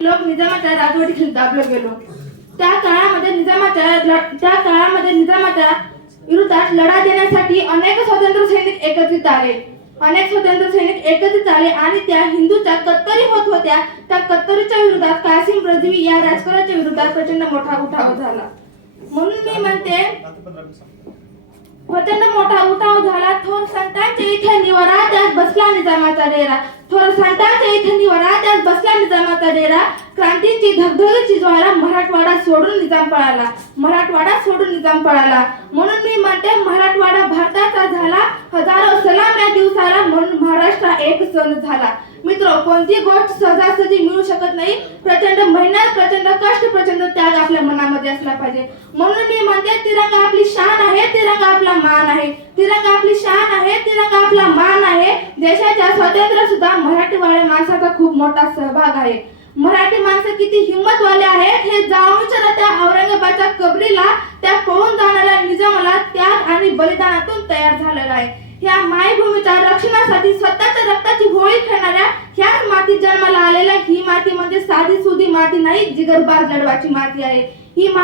लोक निजामाच्या राजवटीखाली दाबलं गेलो. त्या काळामध्ये निजामाच्या त्या काळामध्ये निजामाच्या विरोधात लढा देण्यासाठी अनेक स्वतंत्र सैनिक एकत्रित आले. अनेक स्वतंत्र सैनिक एकत्रित आले आणि त्या हिंदूच्या कत्तरी होत होत्या. त्या कत्तरीच्या विरोधात कासिम रजवी या राजकारणाच्या विरोधात प्रचंड मोठा उठाव झाला. म्हणून मी म्हणते प्रचंड मोठा उठाव झाला. थोर त्यात बसला निजामाचा डेरा. थोर संतांच्या इथे निवरा. त्यात बसला निजामाचा डेरा. क्रांतीची धगधगीची ज्वाला मराठवाडा सोडून निजाम पळाला. मराठवाडा सोडून निजाम पळाला. म्हणून मी म्हणते मराठवाडा भारताचा झाला. हजारो सलाम या दिवसाला म्हणून महाराष्ट्र एक सण झाला. मित्र कोणती गोष्ट सहजासहजी मिळू शकत नाही? प्रचंड मेहनत प्रचंड कष्ट मध्ये असला पाहिजे. म्हणून मी म्हणते तिरंगा आपली शान आहे तिरंगा आपला मान आहे. तिरंगा आपली शान आहे तिरंगा आपला मान आहे. देशाच्या स्वातंत्र्य सुद्धा मराठीवाड्या माणसाचा खूप मोठा सहभाग आहे. मराठी माणसं किती हिंमतवाले आहेत हे जाऊन विचारा त्या औरंगाबादच्या कबरीला त्या पळून जाणाऱ्या निजामाला त्याग आणि बलिदानातून तयार झालेला आहे. ह्या मायभूमीच्या रक्षणासाठी स्वतःच्या रक्ताची होळी खेळणाऱ्या ह्याच माती जन्माला आलेल्या ही माती म्हणजे साधी सुधी माती नाही जिगरबाज लढवाची माती आहे. ही माती